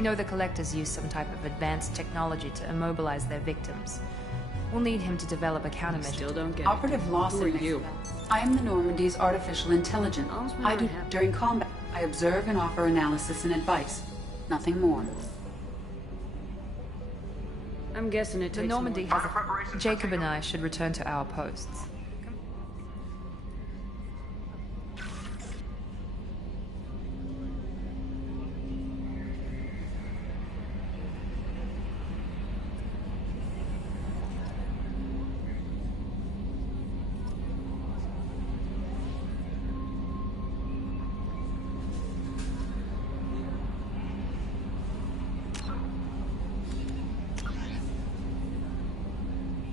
We know the Collectors use some type of advanced technology to immobilize their victims. We'll need him to develop a countermeasure. Still don't get Operative Lawson. Who are you? I am the Normandy's artificial intelligence. During combat, I observe and offer analysis and advice. Nothing more. I'm guessing it The takes Normandy more. has... Jacob and I should return to our posts.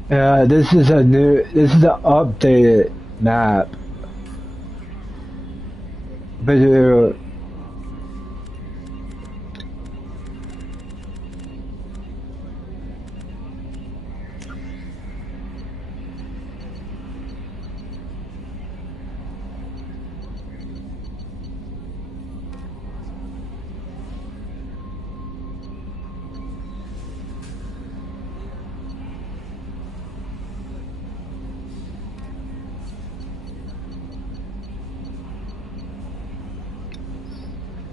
Yeah, this is an updated map. But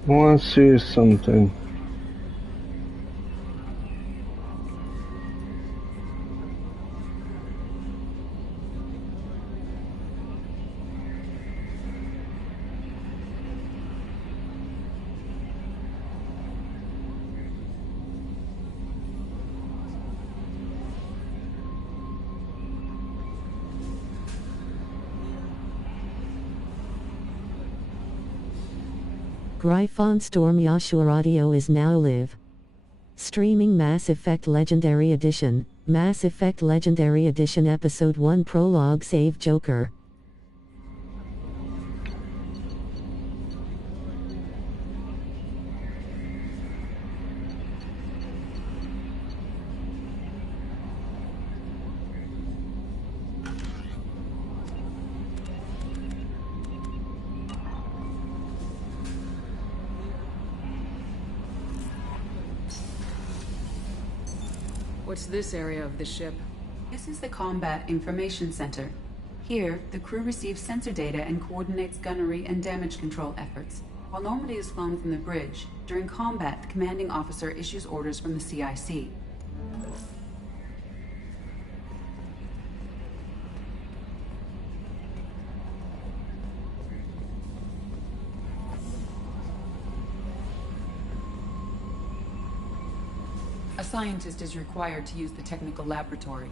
I want to see something. Gryphon Storm Yashua Audio is now live. Streaming Mass Effect Legendary Edition, Mass Effect Legendary Edition Episode 1 Prologue Save Joker. What's this area of the ship? This is the Combat Information Center. Here, the crew receives sensor data and coordinates gunnery and damage control efforts. While Normandy is flown from the bridge, during combat, the commanding officer issues orders from the CIC. A scientist is required to use the technical laboratory.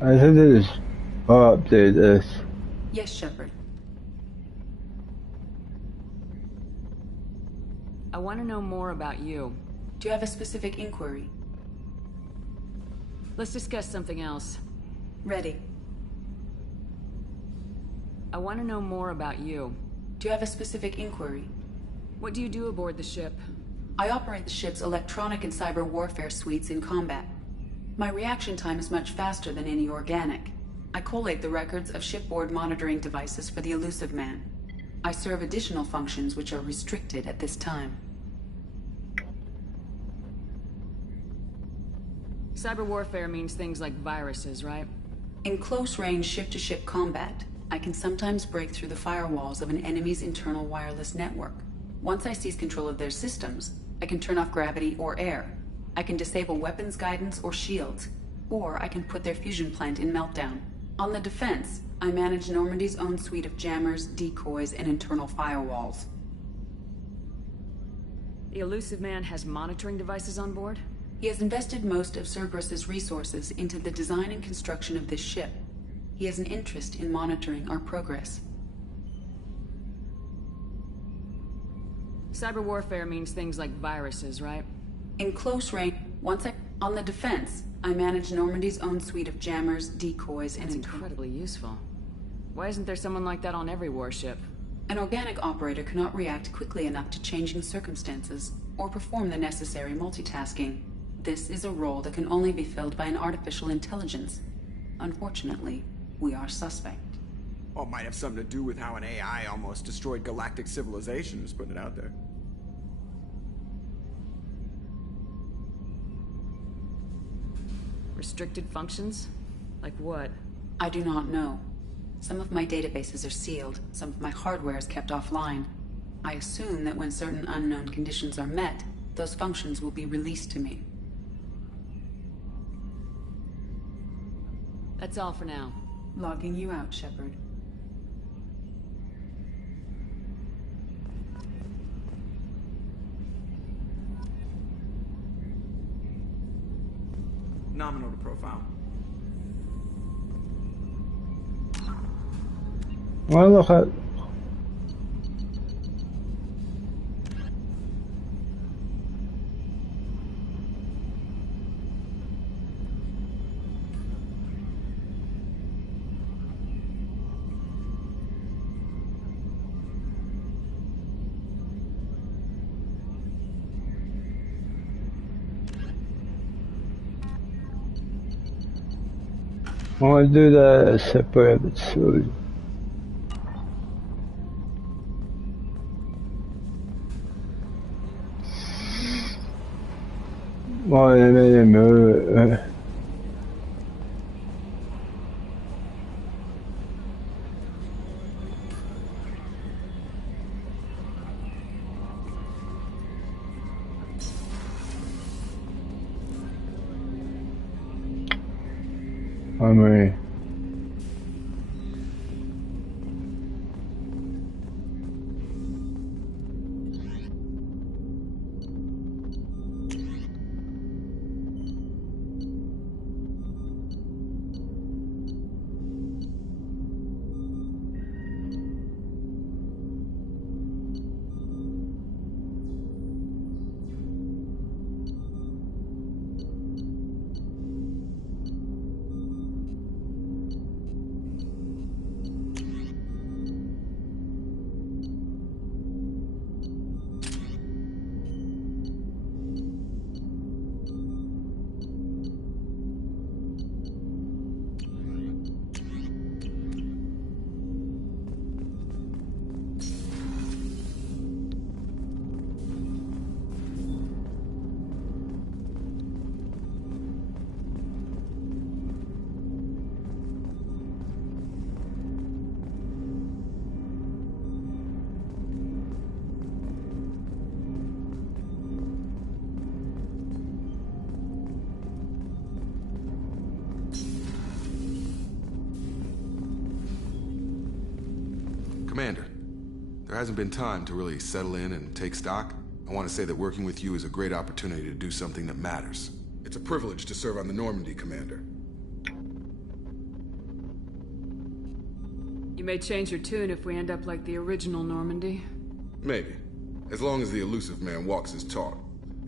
I think this update this. Yes, Shepard. I want to know more about you. Do you have a specific inquiry? Let's discuss something else. Ready. I want to know more about you. Do you have a specific inquiry? What do you do aboard the ship? I operate the ship's electronic and cyber warfare suites in combat. My reaction time is much faster than any organic. I collate the records of shipboard monitoring devices for the Elusive Man. I serve additional functions which are restricted at this time. Cyber warfare means things like viruses, right? In close-range ship-to-ship combat, I can sometimes break through the firewalls of an enemy's internal wireless network. Once I seize control of their systems, I can turn off gravity or air. I can disable weapons guidance or shields, or I can put their fusion plant in meltdown. On the defense, I manage Normandy's own suite of jammers, decoys, and internal firewalls. The Elusive Man has monitoring devices on board? He has invested most of Cerberus's resources into the design and construction of this ship. He has an interest in monitoring our progress. Cyber warfare means things like viruses, right? In close range, on the defense, I manage Normandy's own suite of jammers, decoys, and That's incredibly useful. Why isn't there someone like that on every warship? An organic operator cannot react quickly enough to changing circumstances or perform the necessary multitasking. This is a role that can only be filled by an artificial intelligence. Unfortunately, we are suspect. Well, it might have something to do with how an AI almost destroyed galactic civilization, just putting it out there. Restricted functions? Like what? I do not know. Some of my databases are sealed, some of my hardware is kept offline. I assume that when certain unknown conditions are met, those functions will be released to me. That's all for now. Logging you out, Shepard. Nominal to profile. Well, look at. I want to do the separate soon. Bon, mais Commander, there hasn't been time to really settle in and take stock. I want to say that working with you is a great opportunity to do something that matters. It's a privilege to serve on the Normandy, Commander. You may change your tune if we end up like the original Normandy. Maybe. As long as the elusive man walks his talk.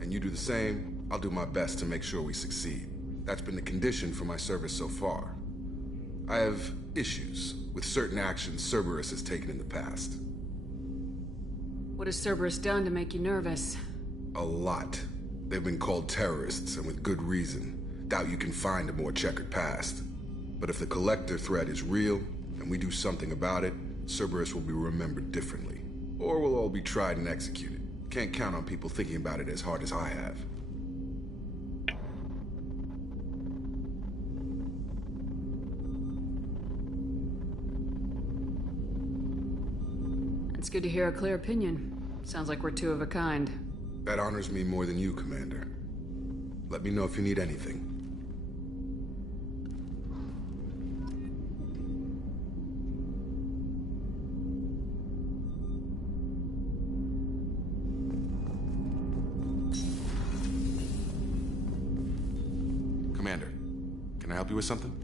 And you do the same, I'll do my best to make sure we succeed. That's been the condition for my service so far. I have issues with certain actions Cerberus has taken in the past. What has Cerberus done to make you nervous? A lot. They've been called terrorists, and with good reason. Doubt you can find a more checkered past. But if the Collector threat is real, and we do something about it, Cerberus will be remembered differently. Or we'll all be tried and executed. Can't count on people thinking about it as hard as I have. It's good to hear a clear opinion. Sounds like we're two of a kind. That honors me more than you, Commander. Let me know if you need anything. Commander, can I help you with something?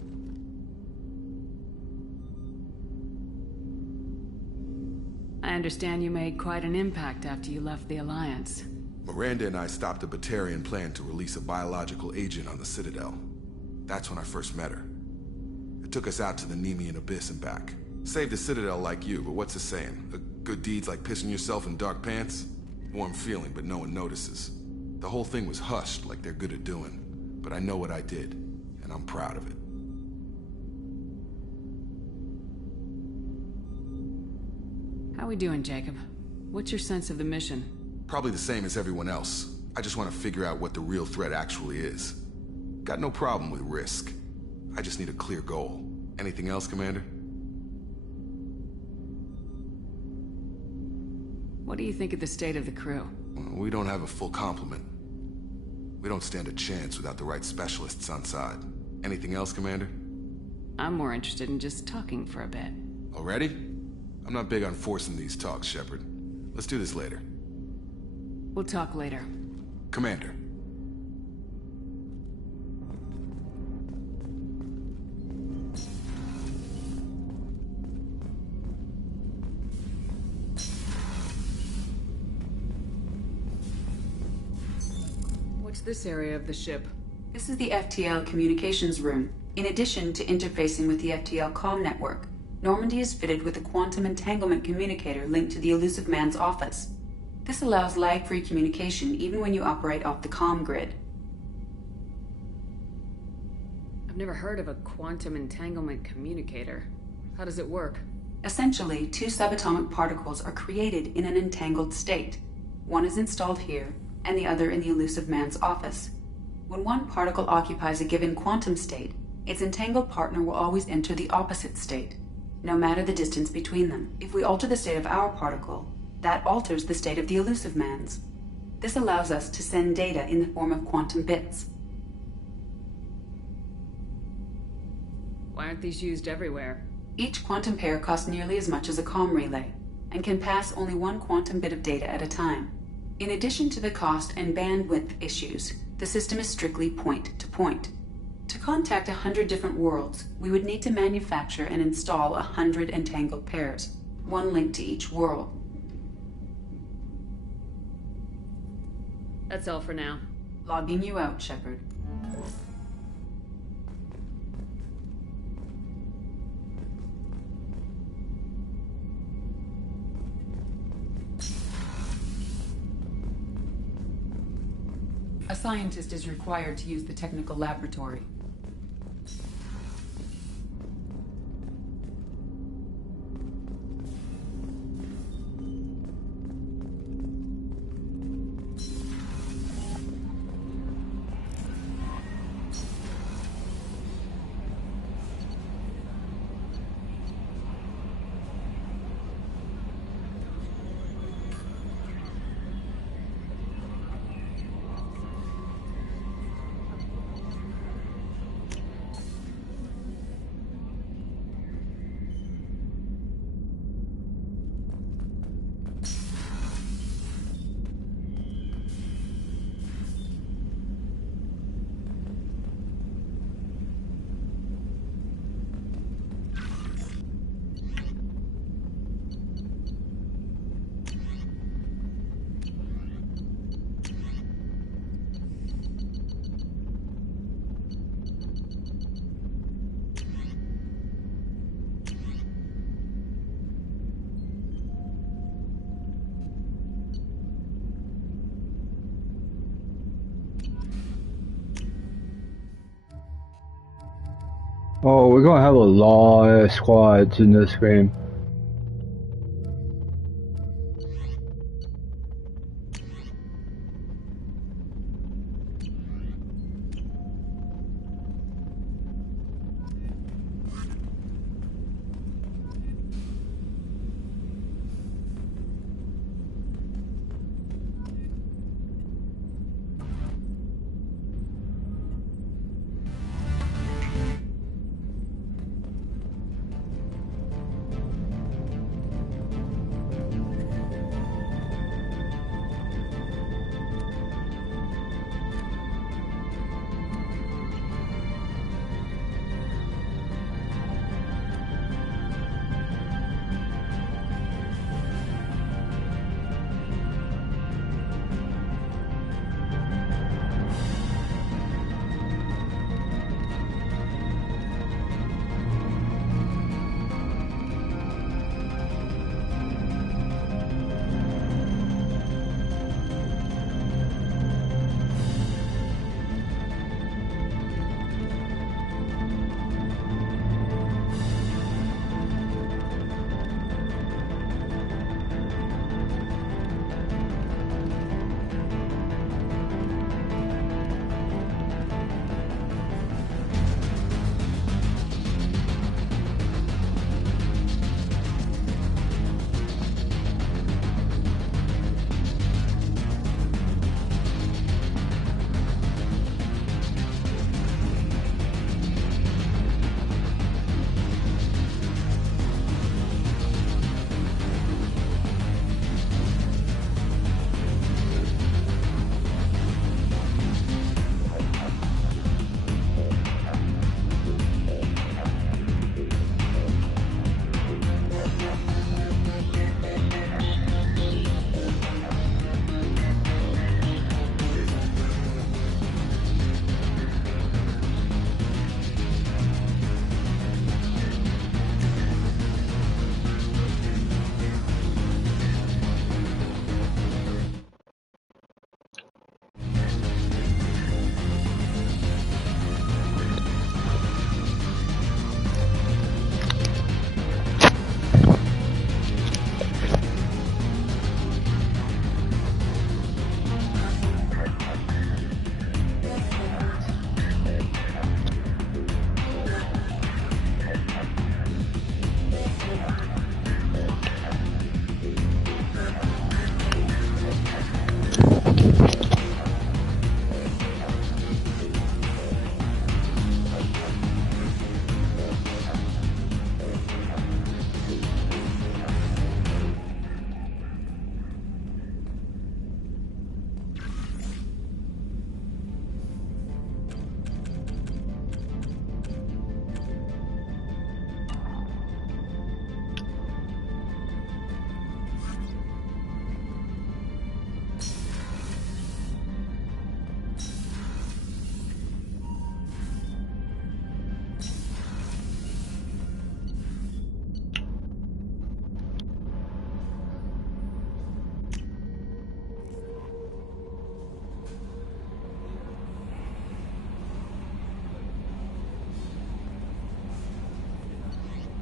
I understand you made quite an impact after you left the Alliance. Miranda and I stopped a Batarian plan to release a biological agent on the Citadel. That's when I first met her. It took us out to the Nemean Abyss and back. Saved a citadel like you, but what's the saying? A good deed's like pissing yourself in dark pants? Warm feeling, but no one notices. The whole thing was hushed like they're good at doing. But I know what I did, and I'm proud of it. How we doing, Jacob? What's your sense of the mission? Probably the same as everyone else. I just want to figure out what the real threat actually is. Got no problem with risk. I just need a clear goal. Anything else, Commander? What do you think of the state of the crew? We don't have a full complement. We don't stand a chance without the right specialists on side. Anything else, Commander? I'm more interested in just talking for a bit. Already? I'm not big on forcing these talks, Shepard. Let's do this later. We'll talk later. Commander. What's this area of the ship? This is the FTL communications room. In addition to interfacing with the FTL comm network, Normandy is fitted with a quantum entanglement communicator linked to the Elusive Man's office. This allows lag-free communication even when you operate off the comm grid. I've never heard of a quantum entanglement communicator. How does it work? Essentially, two subatomic particles are created in an entangled state. One is installed here, and the other in the Elusive Man's office. When one particle occupies a given quantum state, its entangled partner will always enter the opposite state, no matter the distance between them. If we alter the state of our particle, that alters the state of the Elusive Man's. This allows us to send data in the form of quantum bits. Why aren't these used everywhere? Each quantum pair costs nearly as much as a comm relay, and can pass only one quantum bit of data at a time. In addition to the cost and bandwidth issues, the system is strictly point-to-point. To contact 100 different worlds, we would need to manufacture and install 100 entangled pairs, one link to each world. That's all for now. Logging you out, Shepard. A scientist is required to use the technical laboratory. Oh, we're gonna have a lot of squads in this game.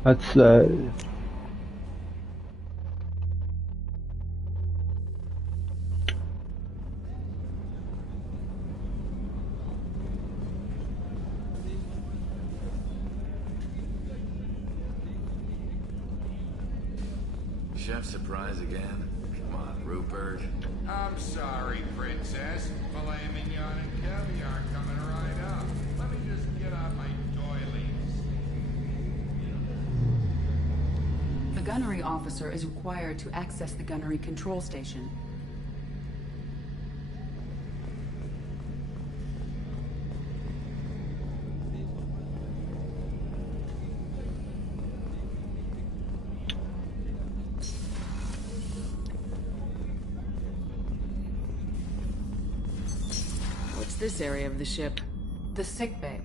That's Chef surprise again? Come on, Rupert. I'm sorry, Princess. Filet mignon and caviar coming right up. Let me just get out my doilies. The gunnery officer is required to access the gunnery control station. This area of the ship. The sickbay.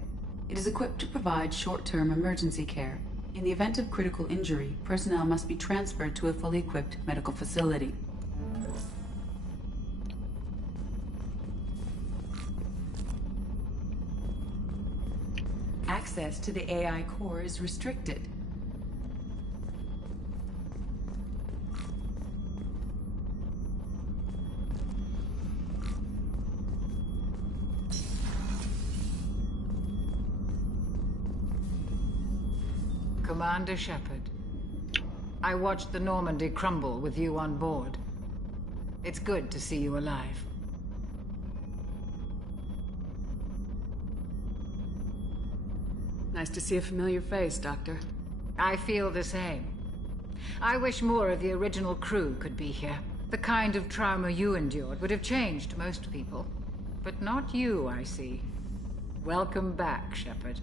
It is equipped to provide short-term emergency care. In the event of critical injury, personnel must be transferred to a fully equipped medical facility. Access to the AI core is restricted. Commander Shepard, I watched the Normandy crumble with you on board. It's good to see you alive. Nice to see a familiar face, Doctor. I feel the same. I wish more of the original crew could be here. The kind of trauma you endured would have changed most people. But not you, I see. Welcome back, Shepard.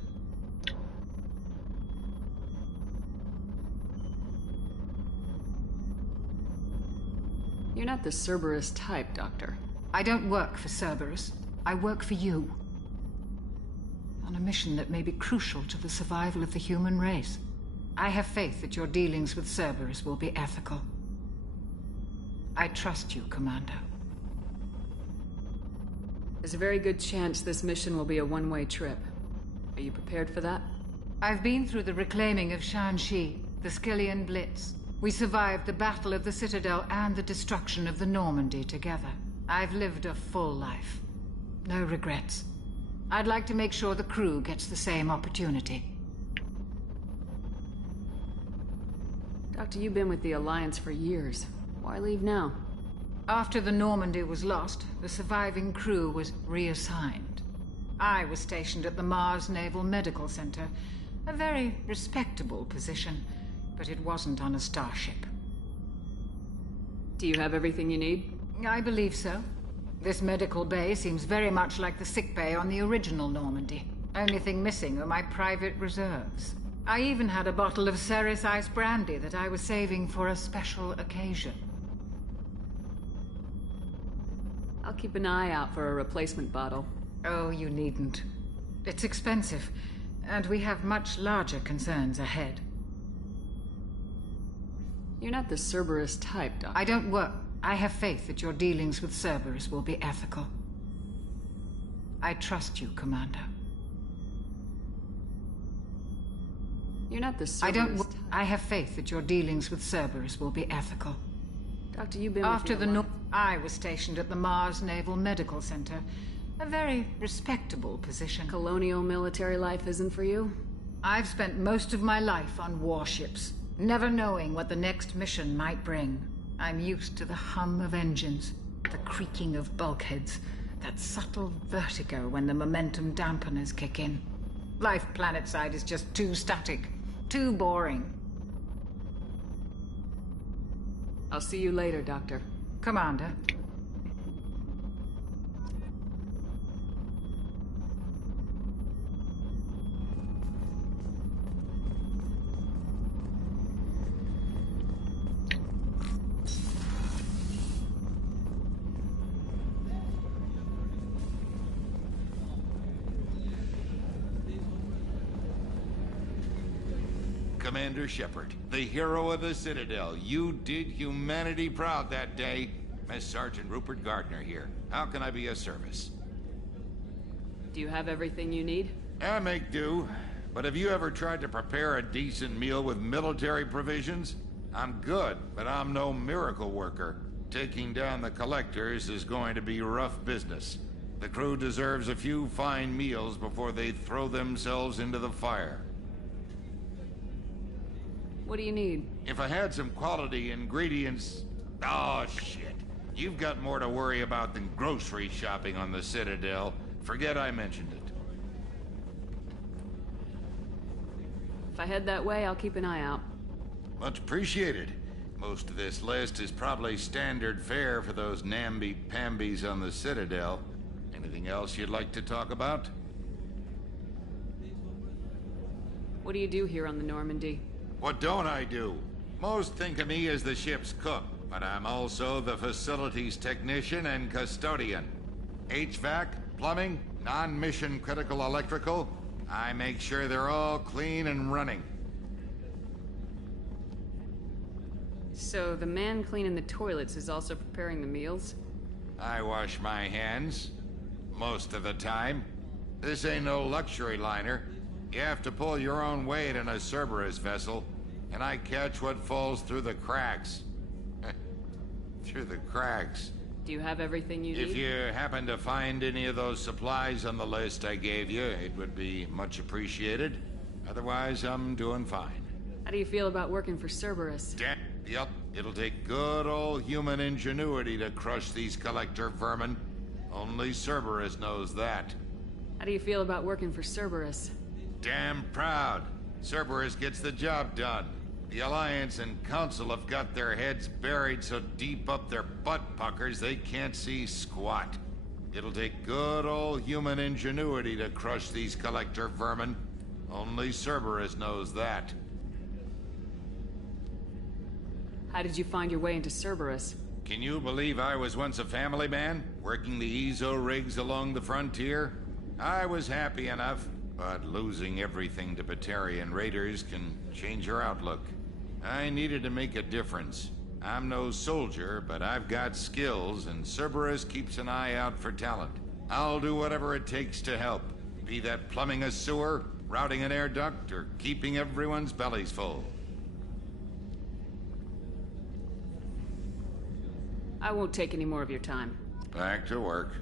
You're not the Cerberus type, Doctor. I don't work for Cerberus. I work for you. On a mission that may be crucial to the survival of the human race. I have faith that your dealings with Cerberus will be ethical. I trust you, Commander. There's a very good chance this mission will be a one-way trip. Are you prepared for that? I've been through the reclaiming of Shanxi, the Skillian Blitz. We survived the Battle of the Citadel and the destruction of the Normandy together. I've lived a full life. No regrets. I'd like to make sure the crew gets the same opportunity. Doctor, you've been with the Alliance for years. Why leave now? After the Normandy was lost, the surviving crew was reassigned. I was stationed at the Mars Naval Medical Center, a very respectable position. But it wasn't on a starship. Do you have everything you need? I believe so. This medical bay seems very much like the sick bay on the original Normandy. Only thing missing are my private reserves. I even had a bottle of Ceres Ice brandy that I was saving for a special occasion. I'll keep an eye out for a replacement bottle. Oh, you needn't. It's expensive, and we have much larger concerns ahead. You're not the Cerberus type, Doctor. I don't work. I have faith that your dealings with Cerberus will be ethical. I trust you, Commander. You're not the Cerberus I don't. type. I have faith that your dealings with Cerberus will be ethical. Doctor, you've been After with the North, I was stationed at the Mars Naval Medical Center, a very respectable position. Colonial military life isn't for you? I've spent most of my life on warships, never knowing what the next mission might bring. I'm used to the hum of engines, the creaking of bulkheads, that subtle vertigo when the momentum dampeners kick in. Life planetside is just too static, too boring. I'll see you later, Doctor. Commander. Commander Shepard, the hero of the Citadel. You did humanity proud that day. Miss Sergeant Rupert Gardner here. How can I be of service? Do you have everything you need? I make do. but have you ever tried to prepare a decent meal with military provisions? I'm good, but I'm no miracle worker. Taking down the collectors is going to be rough business. The crew deserves a few fine meals before they throw themselves into the fire. What do you need? If I had some quality ingredients... Oh, shit. You've got more to worry about than grocery shopping on the Citadel. Forget I mentioned it. If I head that way, I'll keep an eye out. Much appreciated. Most of this list is probably standard fare for those namby-pambies on the Citadel. Anything else you'd like to talk about? What do you do here on the Normandy? What don't I do? Most think of me as the ship's cook, but I'm also the facilities technician and custodian. HVAC, plumbing, non-mission critical electrical. I make sure they're all clean and running. So the man cleaning the toilets is also preparing the meals? I wash my hands. Most of the time. This ain't no luxury liner. You have to pull your own weight in a Cerberus vessel, and I catch what falls through the cracks. Through the cracks. Do you have everything you need? If you happen to find any of those supplies on the list I gave you, it would be much appreciated. Otherwise, I'm doing fine. How do you feel about working for Cerberus? Yep, it'll take good old human ingenuity to crush these collector vermin. Only Cerberus knows that. How do you feel about working for Cerberus? Damn proud. Cerberus gets the job done. The Alliance and Council have got their heads buried so deep up their butt puckers they can't see squat. It'll take good old human ingenuity to crush these collector vermin. Only Cerberus knows that. How did you find your way into Cerberus? Can you believe I was once a family man, working the EZO rigs along the frontier? I was happy enough, but losing everything to Batarian raiders can change your outlook. I needed to make a difference. I'm no soldier, but I've got skills, and Cerberus keeps an eye out for talent. I'll do whatever it takes to help, be that plumbing a sewer, routing an air duct, or keeping everyone's bellies full. I won't take any more of your time. Back to work.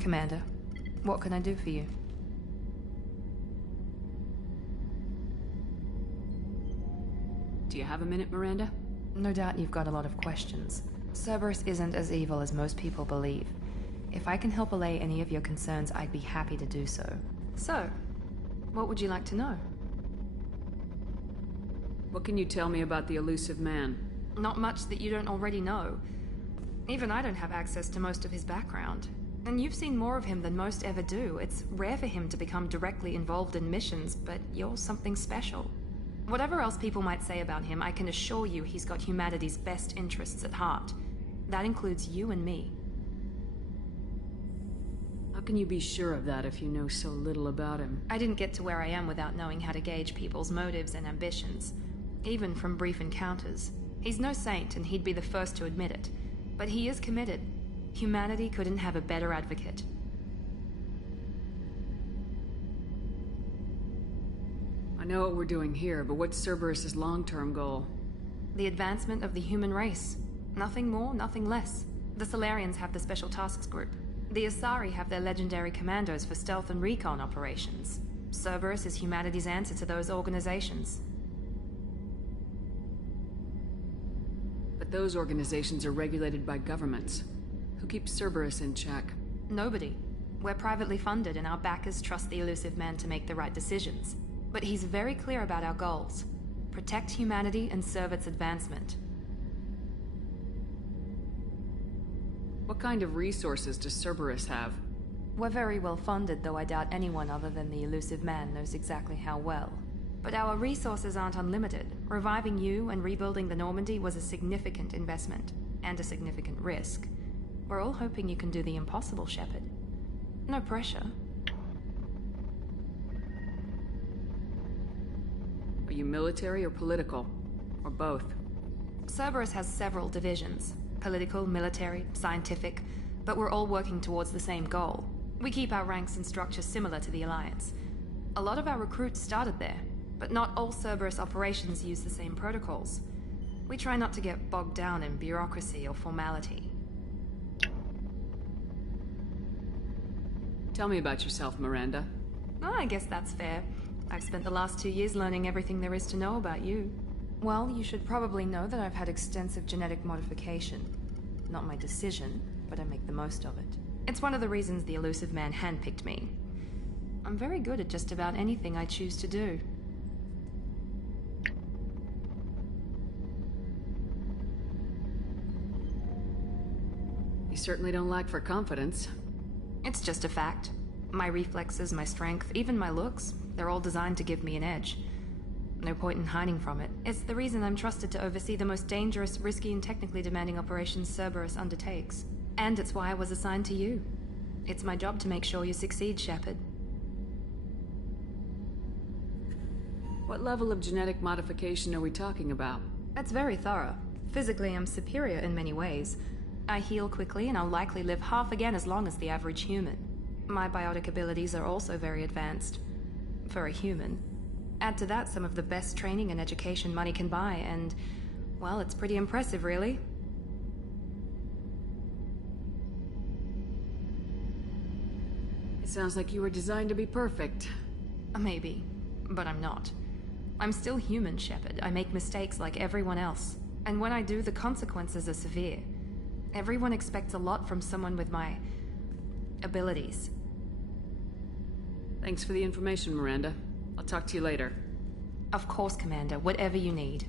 Commander, what can I do for you? Do you have a minute, Miranda? No doubt you've got a lot of questions. Cerberus isn't as evil as most people believe. If I can help allay any of your concerns, I'd be happy to do so. So, what would you like to know? What can you tell me about the elusive man? Not much that you don't already know. Even I don't have access to most of his background. And you've seen more of him than most ever do. It's rare for him to become directly involved in missions, but you're something special. Whatever else people might say about him, I can assure you he's got humanity's best interests at heart. That includes you and me. How can you be sure of that if you know so little about him? I didn't get to where I am without knowing how to gauge people's motives and ambitions, even from brief encounters. He's no saint, and he'd be the first to admit it. But he is committed. Humanity couldn't have a better advocate. I know what we're doing here, but what's Cerberus's long-term goal? The advancement of the human race. Nothing more, nothing less. The Solarians have the Special Tasks Group. The Asari have their legendary commandos for stealth and recon operations. Cerberus is humanity's answer to those organizations. But But those organizations are regulated by governments. Who keeps Cerberus in check? Nobody. We're privately funded and our backers trust the elusive man to make the right decisions. But he's very clear about our goals. Protect humanity and serve its advancement. What kind of resources does Cerberus have? We're very well funded, though I doubt anyone other than the elusive man knows exactly how well. But our resources aren't unlimited. Reviving you and rebuilding the Normandy was a significant investment, and a significant risk. We're all hoping you can do the impossible, Shepard. No pressure. Are you military or political? Or both? Cerberus has several divisions. Political, military, scientific, but we're all working towards the same goal. We keep our ranks and structure similar to the Alliance. A lot of our recruits started there, but not all Cerberus operations use the same protocols. We try not to get bogged down in bureaucracy or formality. Tell me about yourself, Miranda. Oh, I guess that's fair. I've spent the last 2 years learning everything there is to know about you. Well, you should probably know that I've had extensive genetic modification. Not my decision, but I make the most of it. It's one of the reasons the elusive man handpicked me. I'm very good at just about anything I choose to do. You certainly don't lack for confidence. It's just a fact. My reflexes, my strength, even my looks, they're all designed to give me an edge. No point in hiding from it. It's the reason I'm trusted to oversee the most dangerous, risky, and technically demanding operations Cerberus undertakes. And it's why I was assigned to you. It's my job to make sure you succeed, Shepard. What level of genetic modification are we talking about? That's very thorough. Physically, I'm superior in many ways. I heal quickly, and I'll likely live half again as long as the average human. My biotic abilities are also very advanced. For a human. Add to that some of the best training and education money can buy, and, well, it's pretty impressive, really. It sounds like you were designed to be perfect. Maybe, but I'm not. I'm still human, Shepard. I make mistakes like everyone else. And when I do, the consequences are severe. Everyone expects a lot from someone with my abilities. Thanks for the information, Miranda. I'll talk to you later. Of course, Commander. Whatever you need.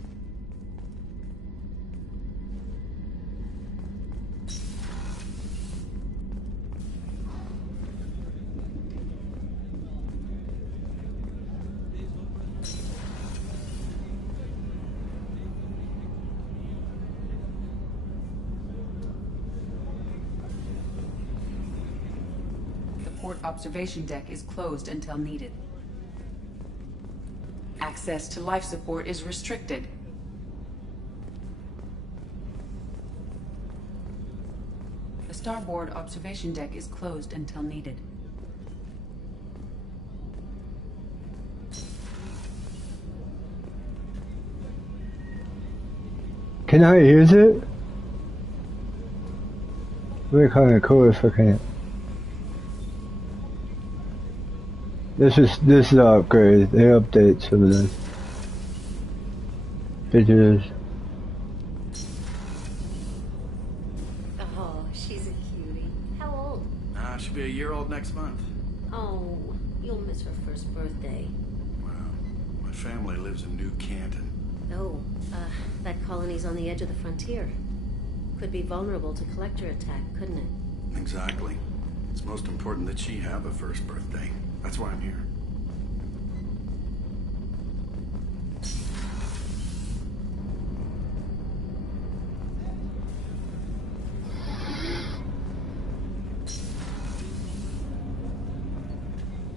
The port observation deck is closed until needed. Access to life support is restricted. The starboard observation deck is closed until needed. Can I use it? It'd be kind of cool if I can. This is an upgrade. They update some of the pictures. Oh, she's a cutie. How old? She'll be a year old next month. Oh, you'll miss her first birthday. Wow. My family lives in New Canton. Oh, that colony's on the edge of the frontier. Could be vulnerable to collector attack, couldn't it? Exactly. It's most important that she have a first birthday. That's why I'm here.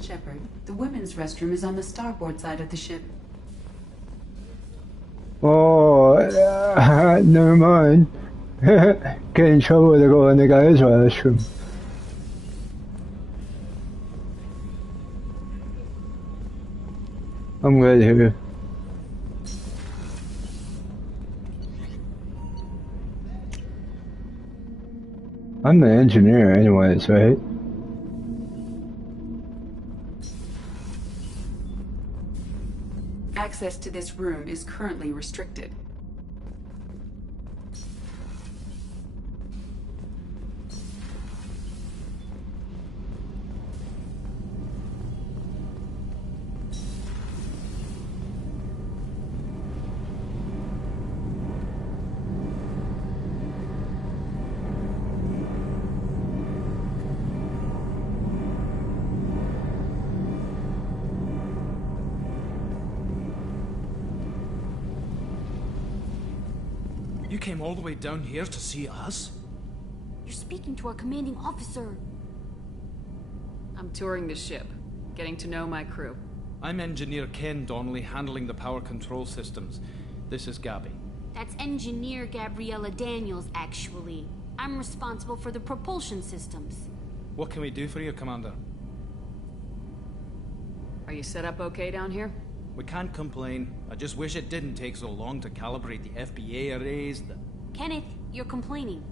Shepard, the women's restroom is on the starboard side of the ship. Oh, never mind. Get in trouble to go in the guy's restroom. I'm good here. I'm the engineer anyways, right? Access to this room is currently restricted. came all the way down here to see us? You're speaking to our commanding officer. I'm touring the ship, getting to know my crew. I'm Engineer Ken Donnelly, handling the power control systems. This is Gabby. That's Engineer Gabriella Daniels, actually. I'm responsible for the propulsion systems. What can we do for you, Commander? Are you set up okay down here? We can't complain. I just wish it didn't take so long to calibrate the FBA arrays. Kenneth, you're complaining.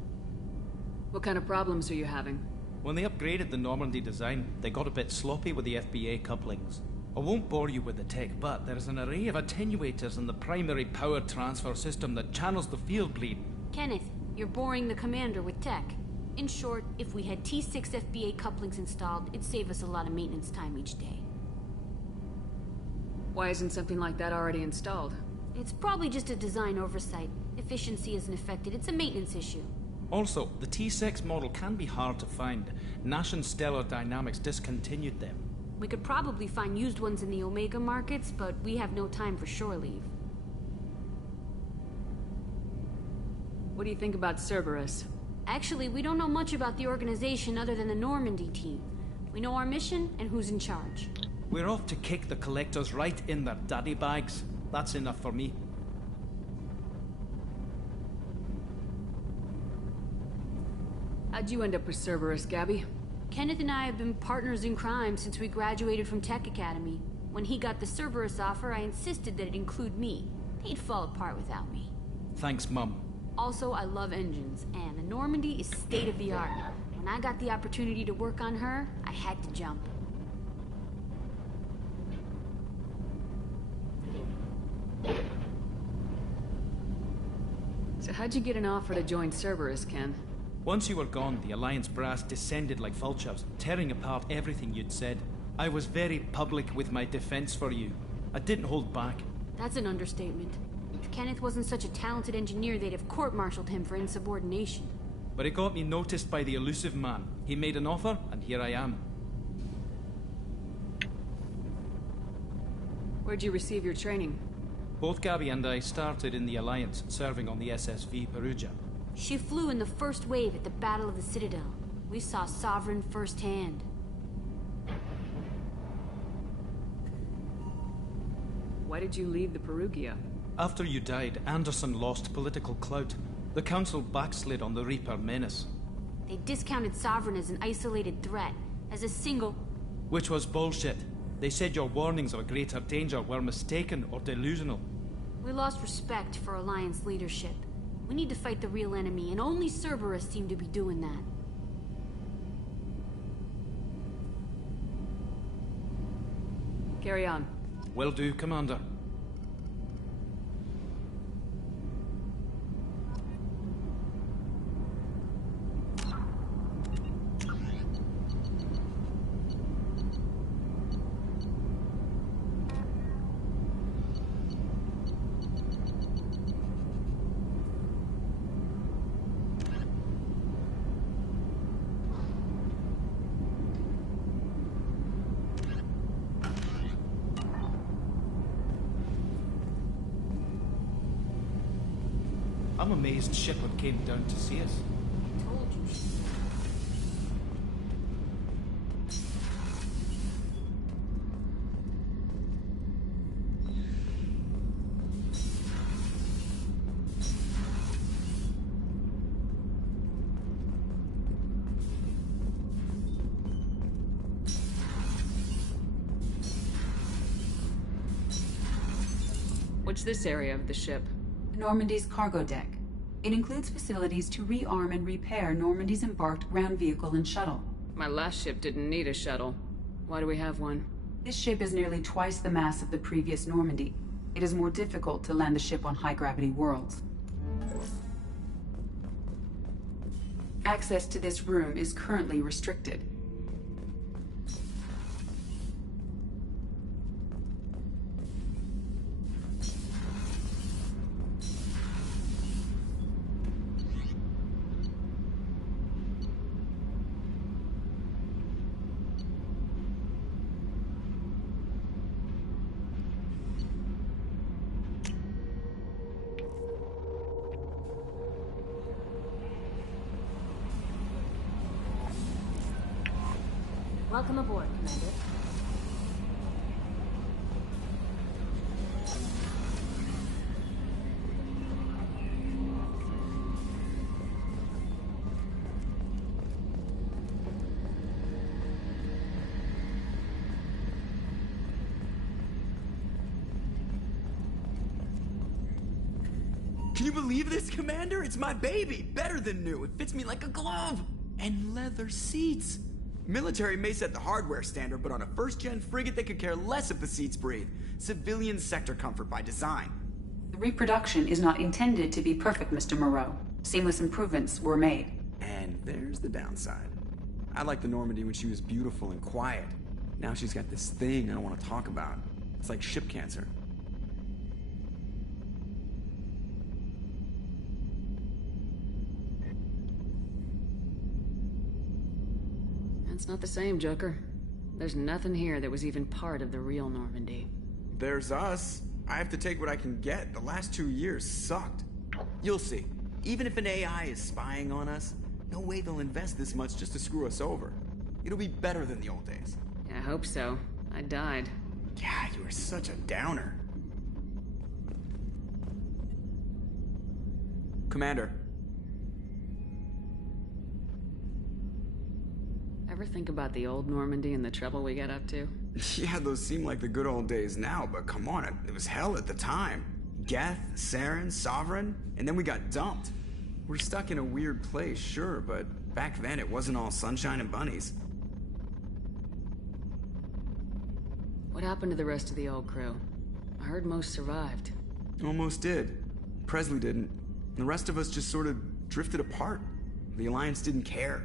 What kind of problems are you having? When they upgraded the Normandy design, they got a bit sloppy with the FBA couplings. I won't bore you with the tech, but there is an array of attenuators in the primary power transfer system that channels the field bleed. Kenneth, you're boring the commander with tech. In short, if we had T6 FBA couplings installed, it'd save us a lot of maintenance time each day. Why isn't something like that already installed? It's probably just a design oversight. Efficiency isn't affected, it's a maintenance issue. Also, the T6 model can be hard to find. Nash and Stellar Dynamics discontinued them. We could probably find used ones in the Omega markets, but we have no time for shore leave. What do you think about Cerberus? Actually, we don't know much about the organization other than the Normandy team. We know our mission and who's in charge. We're off to kick the collectors right in their daddy bags. That's enough for me. How'd you end up with Cerberus, Gabby? Kenneth and I have been partners in crime since we graduated from Tech Academy. When he got the Cerberus offer, I insisted that it include me. He'd fall apart without me. Thanks, Mum. Also, I love engines, and the Normandy is state-of-the-art. When I got the opportunity to work on her, I had to jump. So how'd you get an offer to join Cerberus, Ken? Once you were gone, the Alliance brass descended like vultures, tearing apart everything you'd said. I was very public with my defense for you. I didn't hold back. That's an understatement. If Kenneth wasn't such a talented engineer, they'd have court-martialed him for insubordination. But it got me noticed by the elusive man. He made an offer, and here I am. Where'd you receive your training? Both Gabby and I started in the Alliance, serving on the SSV Perugia. She flew in the first wave at the Battle of the Citadel. We saw Sovereign firsthand. Why did you leave the Perugia? After you died, Anderson lost political clout. The Council backslid on the Reaper menace. They discounted Sovereign as an isolated threat, as a single... Which was bullshit. They said your warnings of a greater danger were mistaken or delusional. We lost respect for Alliance leadership. We need to fight the real enemy, and only Cerberus seemed to be doing that. Carry on. Will do, Commander. I'm amazed Shepard came down to see us. Told you. What's this area of the ship? Normandy's cargo deck. It includes facilities to rearm and repair Normandy's embarked ground vehicle and shuttle. My last ship didn't need a shuttle. Why do we have one? This ship is nearly twice the mass of the previous Normandy. It is more difficult to land the ship on high-gravity worlds. Access to this room is currently restricted. Welcome aboard, Commander. Can you believe this, Commander? It's my baby! Better than new. It fits me like a glove! And leather seats! Military may set the hardware standard, but on a first-gen frigate they could care less if the seats breathe. Civilian sector comfort by design. The reproduction is not intended to be perfect, Mr. Moreau. Seamless improvements were made. And there's the downside. I liked the Normandy when she was beautiful and quiet. Now she's got this thing I don't want to talk about. It's like ship cancer. It's not the same, Joker. There's nothing here that was even part of the real Normandy. There's us. I have to take what I can get. The last 2 years sucked. You'll see. Even if an AI is spying on us, no way they'll invest this much just to screw us over. It'll be better than the old days. Yeah, I hope so. I died. Yeah, you were such a downer. Commander. Ever think about the old Normandy and the trouble we got up to? Yeah, those seem like the good old days now, but come on, it was hell at the time. Geth, Saren, Sovereign, and then we got dumped. We're stuck in a weird place, sure, but back then it wasn't all sunshine and bunnies. What happened to the rest of the old crew? I heard most survived. Almost did. Presley didn't. The rest of us just sort of drifted apart. The Alliance didn't care.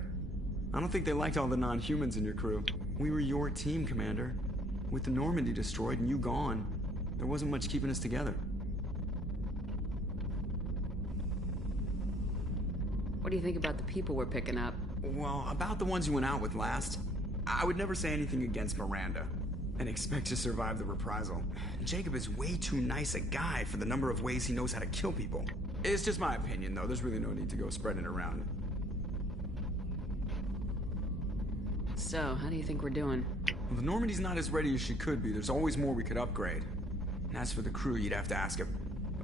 I don't think they liked all the non-humans in your crew. We were your team, Commander. With the Normandy destroyed and you gone, there wasn't much keeping us together. What do you think about the people we're picking up? Well, about the ones you went out with last, I would never say anything against Miranda and expect to survive the reprisal. Jacob is way too nice a guy for the number of ways he knows how to kill people. It's just my opinion, though. There's really no need to go spreading it around. So, how do you think we're doing? Well, the Normandy's not as ready as she could be. There's always more we could upgrade. And as for the crew, you'd have to ask a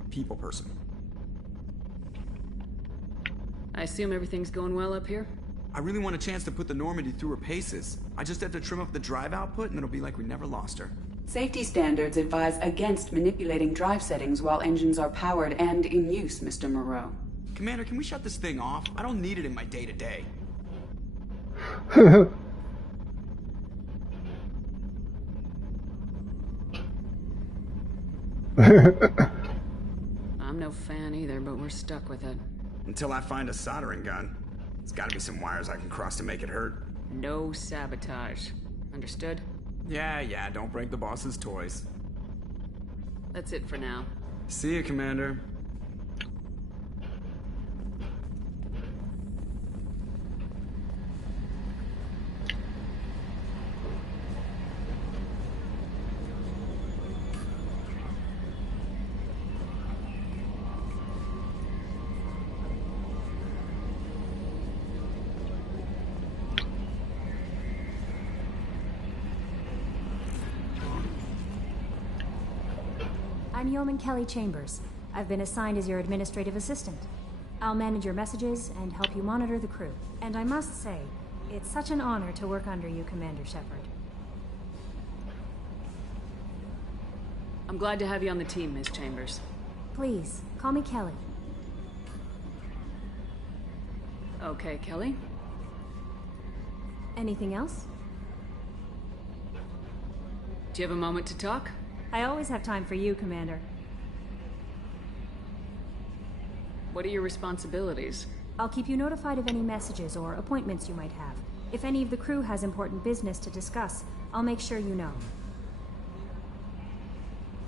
people person. I assume everything's going well up here? I really want a chance to put the Normandy through her paces. I just have to trim up the drive output and it'll be like we never lost her. Safety standards advise against manipulating drive settings while engines are powered and in use, Mr. Moreau. Commander, can we shut this thing off? I don't need it in my day-to-day. I'm no fan either, but we're stuck with it. Until I find a soldering gun. There's gotta be some wires I can cross to make it hurt. No sabotage. Understood? Yeah, don't break the boss's toys. That's it for now. See you, Commander. I'm Yeoman Kelly Chambers. I've been assigned as your administrative assistant. I'll manage your messages and help you monitor the crew. And I must say, it's such an honor to work under you, Commander Shepard. I'm glad to have you on the team, Ms. Chambers. Please, call me Kelly. Okay, Kelly. Anything else? Do you have a moment to talk? I always have time for you, Commander. What are your responsibilities? I'll keep you notified of any messages or appointments you might have. If any of the crew has important business to discuss, I'll make sure you know.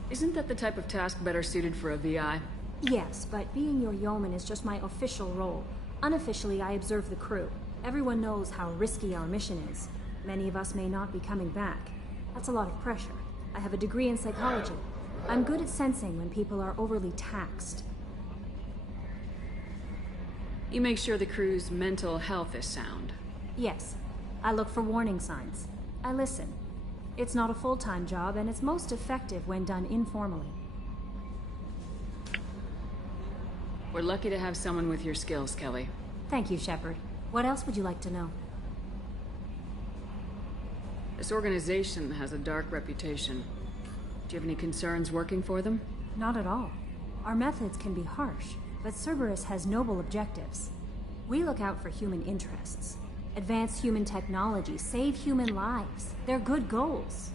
Isn't that the type of task better suited for a VI? Yes, but being your yeoman is just my official role. Unofficially, I observe the crew. Everyone knows how risky our mission is. Many of us may not be coming back. That's a lot of pressure. I have a degree in psychology. I'm good at sensing when people are overly taxed. You make sure the crew's mental health is sound. Yes. I look for warning signs. I listen. It's not a full-time job, and it's most effective when done informally. We're lucky to have someone with your skills, Kelly. Thank you, Shepard. What else would you like to know? This organization has a dark reputation. Do you have any concerns working for them? Not at all. Our methods can be harsh, but Cerberus has noble objectives. We look out for human interests. Advance human technology, save human lives. They're good goals.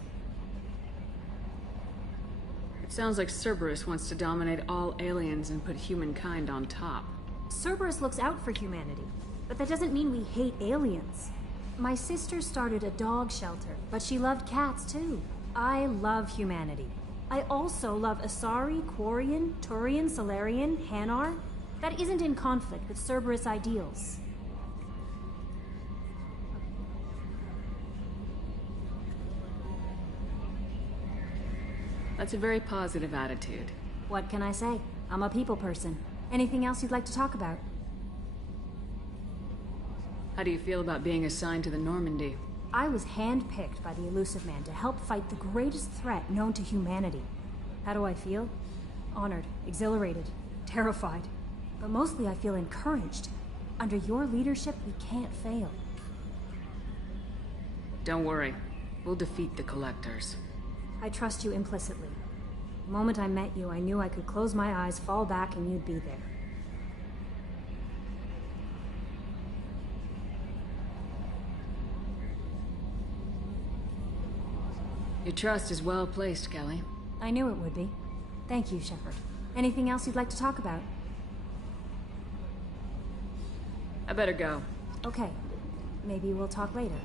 It sounds like Cerberus wants to dominate all aliens and put humankind on top. Cerberus looks out for humanity, but that doesn't mean we hate aliens. My sister started a dog shelter, but she loved cats too. I love humanity. I also love Asari, Quarian, Turian, Solarian, Hanar. That isn't in conflict with Cerberus ideals. That's a very positive attitude. What can I say? I'm a people person. Anything else you'd like to talk about? How do you feel about being assigned to the Normandy? I was handpicked by the Elusive Man to help fight the greatest threat known to humanity. How do I feel? Honored, exhilarated, terrified. But mostly I feel encouraged. Under your leadership, we can't fail. Don't worry. We'll defeat the Collectors. I trust you implicitly. The moment I met you, I knew I could close my eyes, fall back, and you'd be there. Your trust is well placed, Kelly. I knew it would be. Thank you, Shepard. Anything else you'd like to talk about? I better go. Okay. Maybe we'll talk later.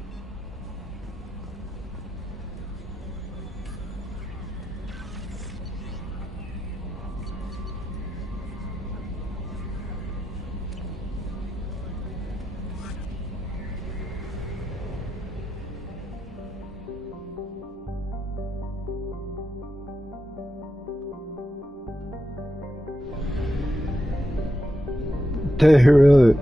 Really.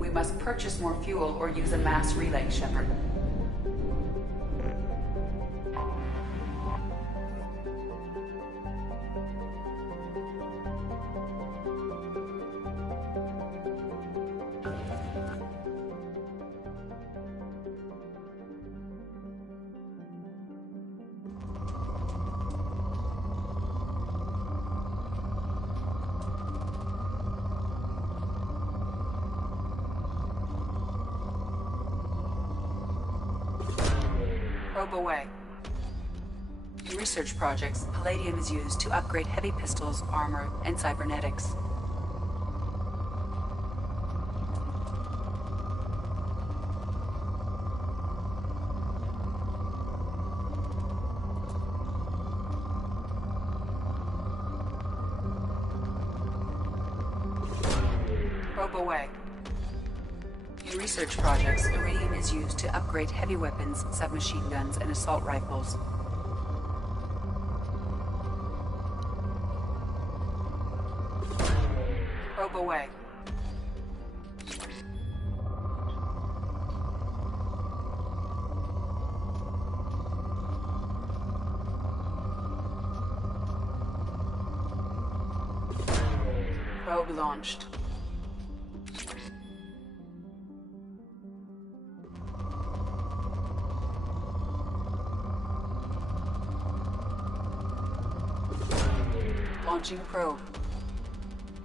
We must purchase more fuel or use a mass relay, Shepard. Probe away. In research projects, palladium is used to upgrade heavy pistols, armor, and cybernetics. Probe away. In research projects, iridium is used to upgrade heavy weapons, submachine guns, and assault rifles. Probe away. Probe launched. Launching probe.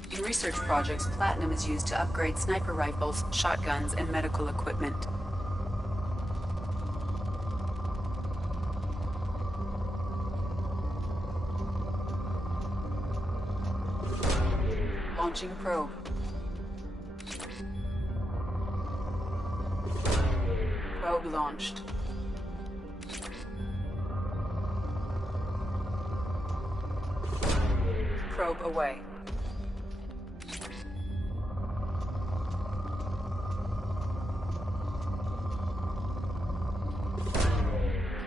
In research projects, platinum is used to upgrade sniper rifles, shotguns, and medical equipment. Launching probe. Probe launched. Probe away.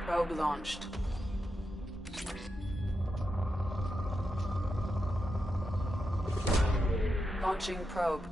Probe launched. Launching probe.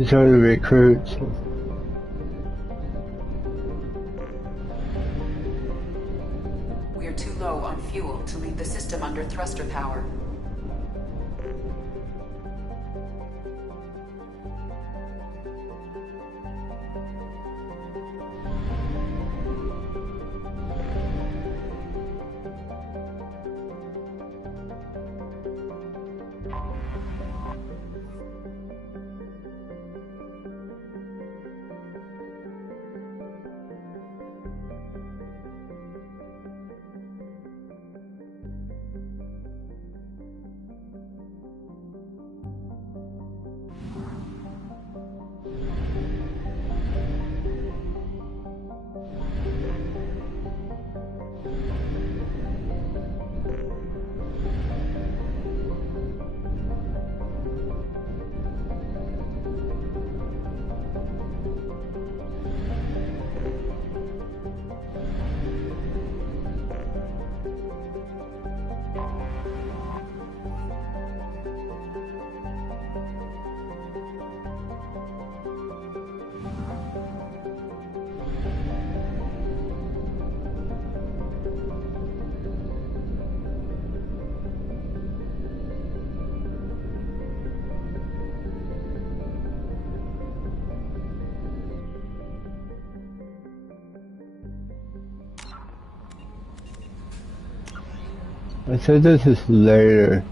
These are the recruits. We are too low on fuel to leave the system under thruster power. I said this is later.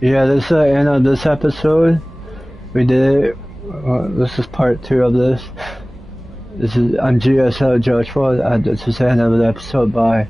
Yeah, this is the end of this episode. We did it. This is part 2 of this. I'm GSL Judge Ford, and this is the end of the episode. Bye.